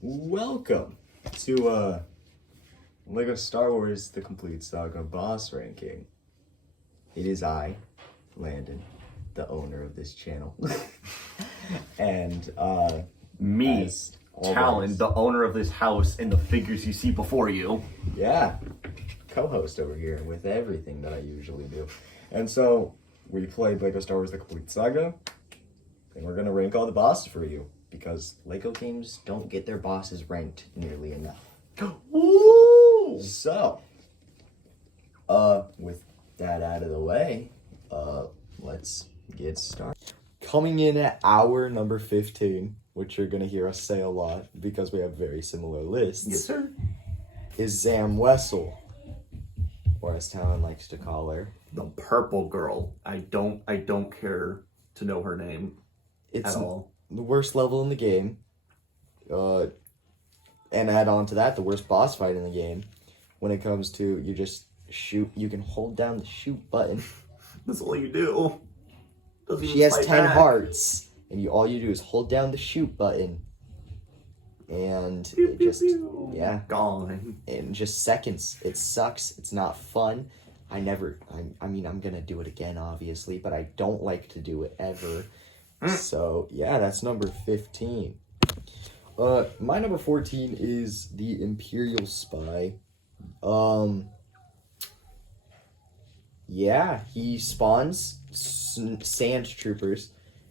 Welcome to Lego Star Wars The Complete Saga boss ranking. It is I, Landon, the owner of this channel. And me, as Talon, the owner of this house and the figures you see before you. Yeah, co-host over here with everything that I usually do. And so we played Lego Star Wars The Complete Saga, and we're gonna rank all the bosses for you because Lego games don't get their bosses ranked nearly enough. Ooh! So, with that out of the way, let's get started. Coming in at hour number 15, which you're gonna hear us say a lot because we have very similar lists. Yes, sir. Is Zam Wessel, or as Talon likes to call her, The purple girl. I don't care to know her name it's at all. the worst level in the game. And add on to that, the worst boss fight in the game. When it comes to you just shoot, you can hold down the shoot button. That's all you do. Doesn't She even has fight 10 back. hearts, and all you do is hold down the shoot button. And Pew, it pew, just, pew. yeah. Gone. In just seconds. It sucks. It's not fun. I mean, I'm gonna do it again, obviously, but I don't like to do it ever. So, yeah, that's number 15. My number 14 is the Imperial Spy. Yeah, he spawns sand troopers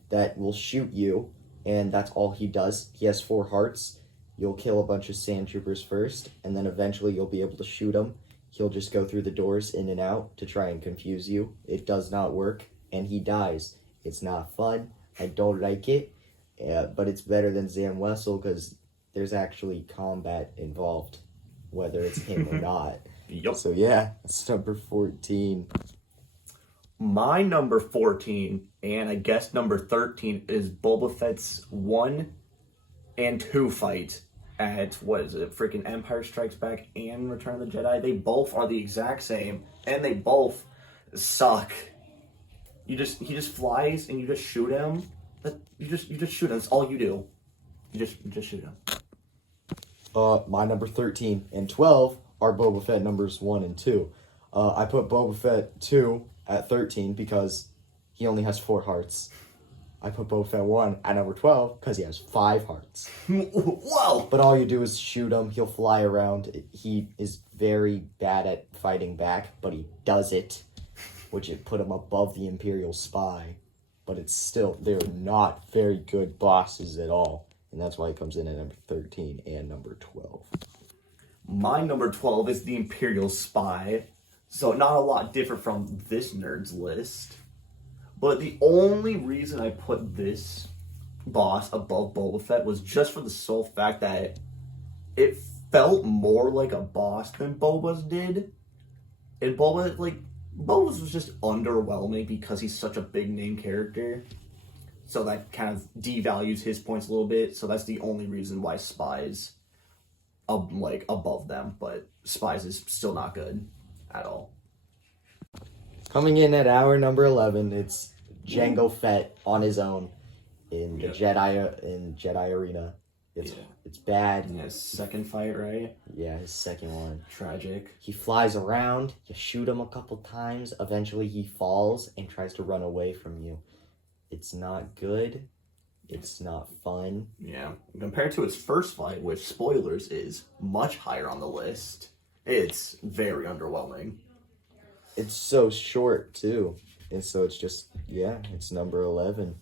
that will shoot you, and that's all he does. He has 4 hearts. You'll kill a bunch of sand troopers first, and then eventually you'll be able to shoot him. He'll just go through the doors in and out to try and confuse you. It does not work, and he dies. It's not fun. I don't like it, but it's better than Zam Wessel because there's actually combat involved, whether it's him or not. Yup. So yeah, that's number 14. My number 14, and I guess number 13, is Boba Fett's 1 and 2 fight at, what is it, freaking Empire Strikes Back and Return of the Jedi. They both are the exact same, and they both suck. He just flies and you just shoot him. You just shoot him. That's all you do. You just shoot him. My number 13 and 12 are Boba Fett numbers 1 and 2. I put Boba Fett 2 at 13 because he only has 4 hearts. I put Boba Fett 1 at number 12 because he has 5 hearts. Whoa! But all you do is shoot him. He'll fly around. He is very bad at fighting back, but he does it, which would put him above the Imperial Spy. But it's still, they're not very good bosses at all. And that's why he comes in at number 13 and number 12. My number 12 is the Imperial Spy. So not a lot different from this nerd's list. But the only reason I put this boss above Boba Fett was just for the sole fact that it felt more like a boss than Boba's did. And Boba's was just underwhelming because he's such a big name character. So that kind of devalues his points a little bit. So that's the only reason why Spy's above them. But Spy's is still not good at all. Coming in at hour number 11, it's Jango Fett on his own in the Jedi Arena. It's bad. And his second fight, right? Yeah, his second one. Tragic. He flies around, you shoot him a couple times, eventually he falls and tries to run away from you. It's not good. It's not fun. Yeah. Compared to his first fight, which, spoilers, is much higher on the list, it's very underwhelming. It's so short, too. And so it's just, yeah, it's number 11.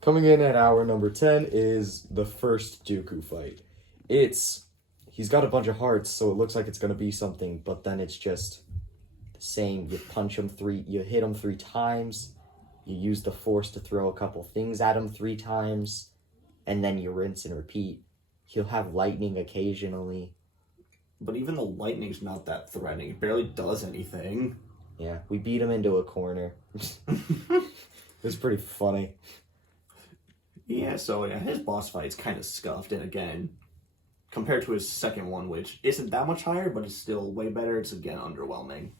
Coming in at hour number 10 is the first Dooku fight. He's got a bunch of hearts, so it looks like it's going to be something, but then it's just the same. You punch him you hit him 3 times, you use the Force to throw a couple things at him 3 times, and then you rinse and repeat. He'll have lightning occasionally. But even the lightning's not that threatening. It barely does anything. Yeah, we beat him into a corner. It was pretty funny. Yeah, so yeah, his boss fight's kind of scuffed, and again, compared to his second one, which isn't that much higher, but it's still way better, it's again underwhelming.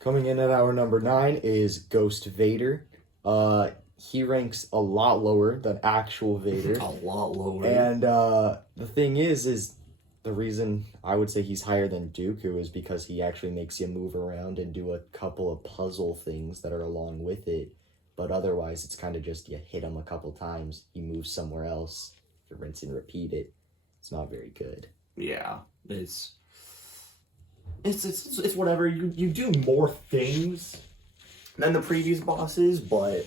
Coming in at hour number 9 is Ghost Vader. he ranks a lot lower than actual Vader. A lot lower. And the thing is the reason I would say he's higher than Dooku is because he actually makes you move around and do a couple of puzzle things that are along with it. But otherwise, it's kind of just you hit him a couple times, he moves somewhere else, you rinse and repeat it. It's not very good. Yeah, it's whatever. You do more things than the previous bosses, but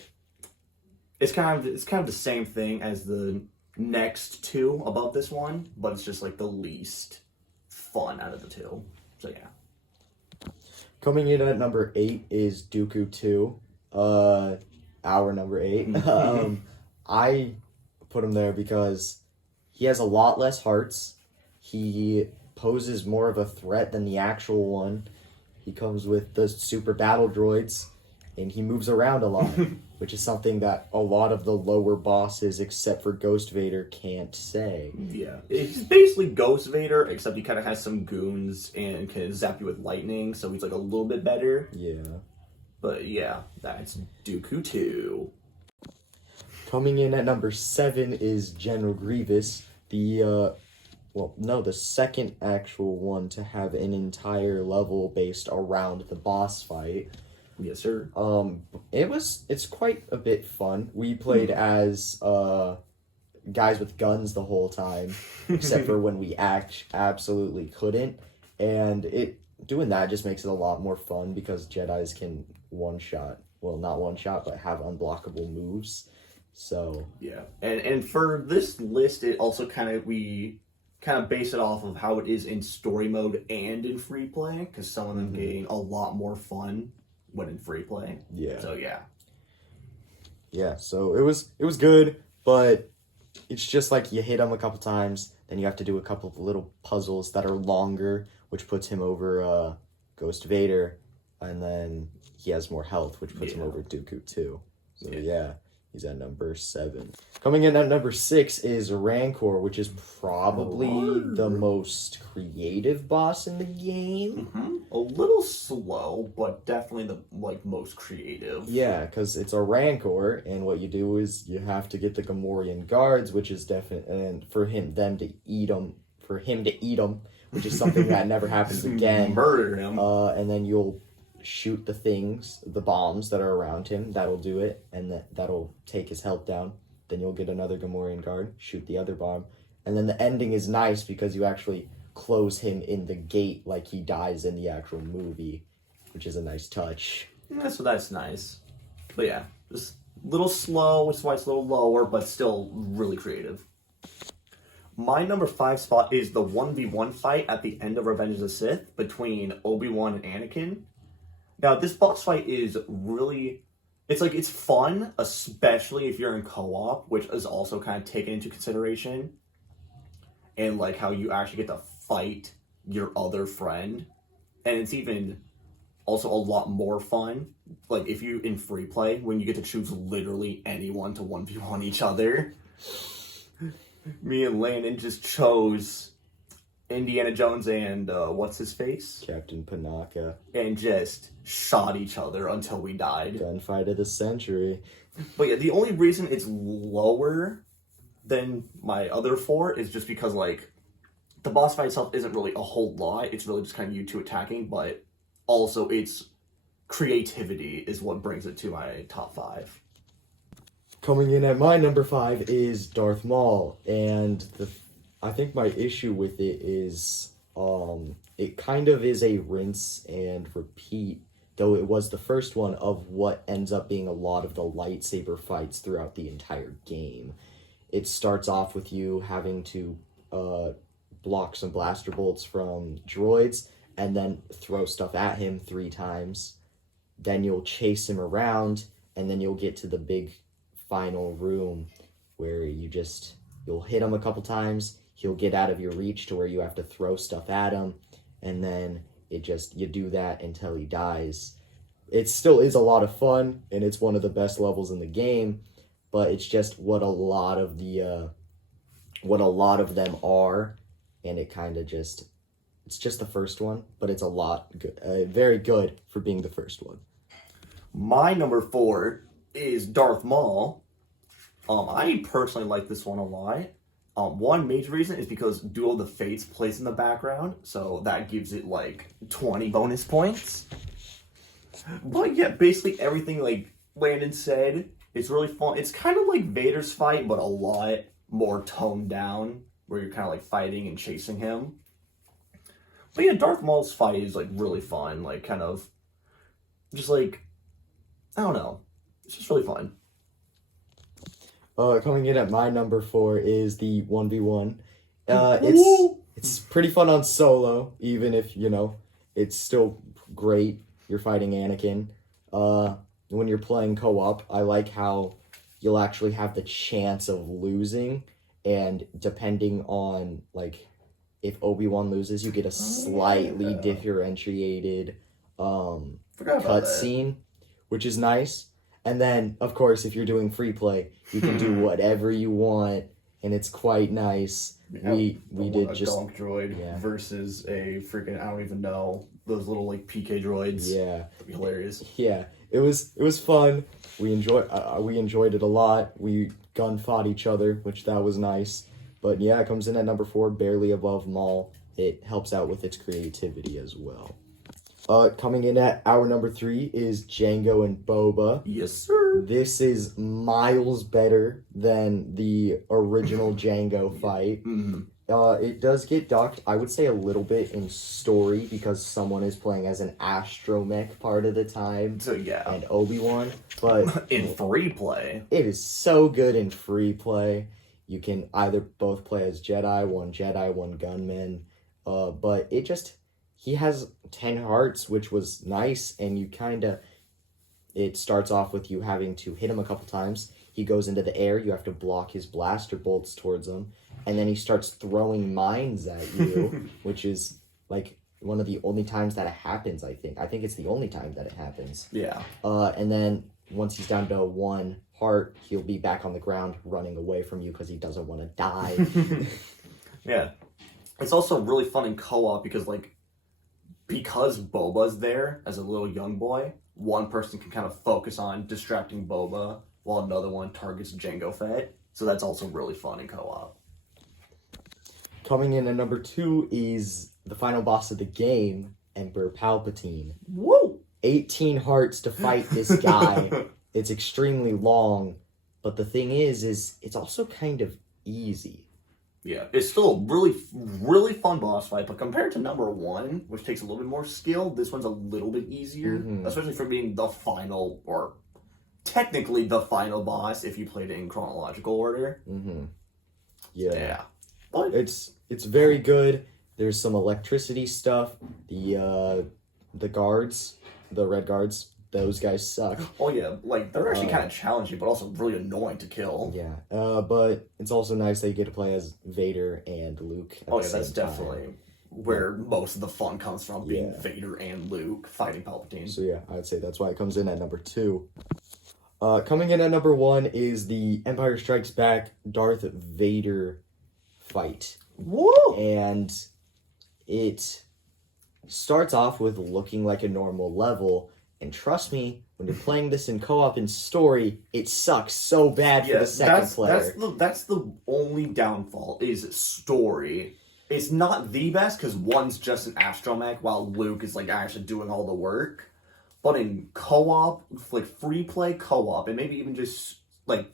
it's kind of the same thing as the next two above this one, but it's just like the least fun out of the two. So yeah. Coming in at number 8 is Dooku 2. Our number 8. I put him there because he has a lot less hearts. He poses more of a threat than the actual one. He comes with the super battle droids, and he moves around a lot, which is something that a lot of the lower bosses, except for Ghost Vader, can't say. Yeah, he's basically Ghost Vader, except he kind of has some goons and can zap you with lightning, so he's like a little bit better. Yeah. But yeah, that's Dooku 2. Coming in at number 7 is General Grievous, the second actual one to have an entire level based around the boss fight. Yes, sir. It's quite a bit fun. We played as guys with guns the whole time, except for when we absolutely couldn't. And doing that just makes it a lot more fun because Jedis can not one shot, but have unblockable moves. So yeah, and for this list, it also we kind of base it off of how it is in story mode and in free play, because some of them gain a lot more fun when in free play. Yeah. So yeah. Yeah, so it was good, but it's just like you hit him a couple times, then you have to do a couple of little puzzles that are longer, which puts him over Ghost Vader, and then he has more health, which puts him over Dooku too. So yeah, he's at number 7. Coming in at number 6 is Rancor, which is probably the most creative boss in the game. Mm-hmm. A little slow, but definitely the most creative. Yeah, because it's a Rancor, and what you do is you have to get the Gamorrean guards, which is and for him to eat them, which is something that never happens again. Murder him. And then you'll shoot the bombs that are around him. That'll do it, and that'll take his health down. Then you'll get another Gamorrean guard, shoot the other bomb, and then the ending is nice because you actually close him in the gate like he dies in the actual movie, which is a nice touch. Yeah, so that's nice. But yeah, just a little slow, which is why it's a little lower, but still really creative. My number 5 spot is the 1v1 fight at the end of Revenge of the Sith between Obi-Wan and Anakin. Now, this boss fight is really... It's fun, especially if you're in co-op, which is also kind of taken into consideration. And, how you actually get to fight your other friend. And it's even also a lot more fun, if you, in free play, when you get to choose literally anyone to 1v1 each other. Me and Landon just chose Indiana Jones and what's-his-face? Captain Panaka. And just shot each other until we died. Gunfight of the century. But yeah, the only reason it's lower than my other 4 is just because, the boss fight itself isn't really a whole lot. It's really just kind of you two attacking, but also its creativity is what brings it to my top 5. Coming in at my number 5 is Darth Maul, and I think my issue with it is it kind of is a rinse and repeat, though it was the first one of what ends up being a lot of the lightsaber fights throughout the entire game. It starts off with you having to block some blaster bolts from droids and then throw stuff at him 3 times. Then you'll chase him around, and then you'll get to the big final room where you'll hit him a couple times, he'll get out of your reach to where you have to throw stuff at him, and then you do that until he dies. It still is a lot of fun, and it's one of the best levels in the game, but it's just what a lot of them are, and it kind of it's just the first one, but it's a lot good, very good for being the first one. My number 4 is Darth Maul. I personally like this one a lot. One major reason is because Duel of the Fates plays in the background, so that gives it like 20 bonus points. But yeah, basically everything like Landon said, it's really fun. It's kind of like Vader's fight, but a lot more toned down, where you're kind of like fighting and chasing him. But yeah, Darth Maul's fight is like really fun, like kind of just like, I don't know, it's just really fun. Coming in at my number 4 is the 1v1. Ooh. It's pretty fun on solo, even if, you know, it's still great. You're fighting Anakin. When you're playing co-op, I like how you'll actually have the chance of losing, and depending on, like, if Obi-Wan loses, you get a slightly differentiated cutscene, which is nice. And then, of course, if you're doing free play, you can do whatever you want, and it's quite nice. Yeah, we did just donk droid versus a freaking, I don't even know, those little like PK droids. Yeah, that'd be hilarious. Yeah, it was fun. We enjoyed it a lot. We gun fought each other, which that was nice. But yeah, it comes in at number 4, barely above Maul. It helps out with its creativity as well. Coming in at our number 3 is Jango and Boba. Yes, sir. This is miles better than the original Jango fight. Mm-hmm. It does get docked, I would say, a little bit in story because someone is playing as an astromech part of the time. So yeah, and Obi-Wan, but in free play, it is so good in free play. You can either both play as Jedi, one gunman. But it just, he has 10 hearts, which was nice, and you it starts off with you having to hit him a couple times. He goes into the air, you have to block his blaster bolts towards him, and then he starts throwing mines at you, which is, like, one of the only times that it happens, I think. I think it's the only time that it happens. Yeah. And then, once he's down to 1 heart, he'll be back on the ground running away from you because he doesn't want to die. Yeah. It's also really fun in co-op because Boba's there as a little young boy, one person can kind of focus on distracting Boba while another one targets Jango Fett. So that's also really fun in co-op. Coming in at number 2 is the final boss of the game, Emperor Palpatine. Woo! 18 hearts to fight this guy. It's extremely long, but the thing is it's also kind of easy. Yeah, it's still a really, really fun boss fight, but compared to number 1, which takes a little bit more skill, this one's a little bit easier, especially for being the final, or technically the final boss if you played it in chronological order. Yeah. But It's very good. There's some electricity stuff. The guards, the red guards, those guys suck. Oh yeah, like they're actually kind of challenging, but also really annoying to kill. Yeah, but it's also nice that you get to play as Vader and Luke. Oh yeah, that's definitely where most of the fun comes from, being Vader and Luke fighting Palpatine. So yeah, I'd say that's why it comes in at number 2. Coming in at number 1 is the Empire Strikes Back Darth Vader fight. Whoa! And it starts off with looking like a normal level. And trust me, when you're playing this in co-op and story, it sucks so bad for the second player. That's the only downfall, is story. It's not the best, because one's just an astromech, while Luke is like actually doing all the work. But in co-op, like free play co-op, and maybe even just like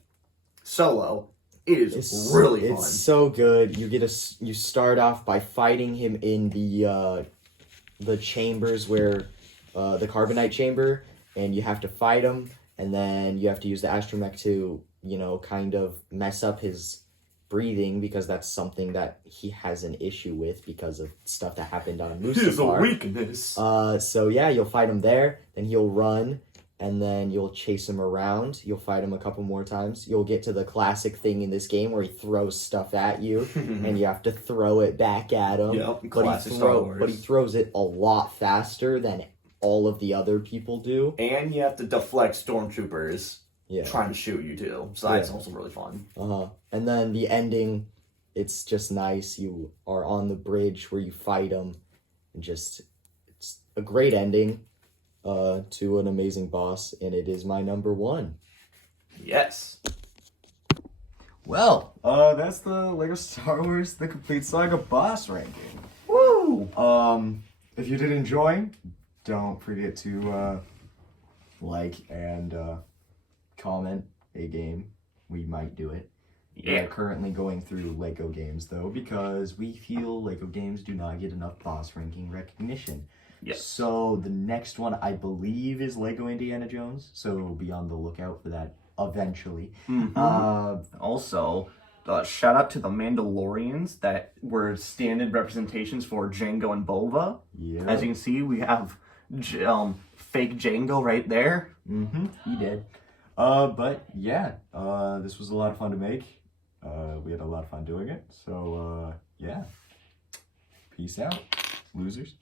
solo, it's really fun. It's so good. You start off by fighting him in the chambers where... the carbonite chamber, and you have to fight him, and then you have to use the astromech to, kind of mess up his breathing, because that's something that he has an issue with because of stuff that happened on Mustafar. It is a weakness. So yeah, you'll fight him there, then he'll run, and then you'll chase him around. You'll fight him a couple more times. You'll get to the classic thing in this game where he throws stuff at you, and you have to throw it back at him. Yep, classic Star Wars. But he throws it a lot faster than all of the other people do. And you have to deflect stormtroopers trying to shoot you too. So that's also really fun. And then the ending, it's just nice. You are on the bridge where you fight them. And it's a great ending to an amazing boss, and it is my number 1. Yes. Well, that's the Lego Star Wars The Complete Saga boss ranking. Woo! If you did enjoy, don't forget to like and comment a game. We might do it. Yeah. We're currently going through Lego games though because we feel Lego games do not get enough boss ranking recognition. Yes. So the next one I believe is Lego Indiana Jones. So be on the lookout for that eventually. Also, shout out to the Mandalorians that were stand-in representations for Jango and Boba. Yeah. As you can see, we have fake Jango right there. He did. But yeah, this was a lot of fun to make. We had a lot of fun doing it. So yeah. Peace out, losers.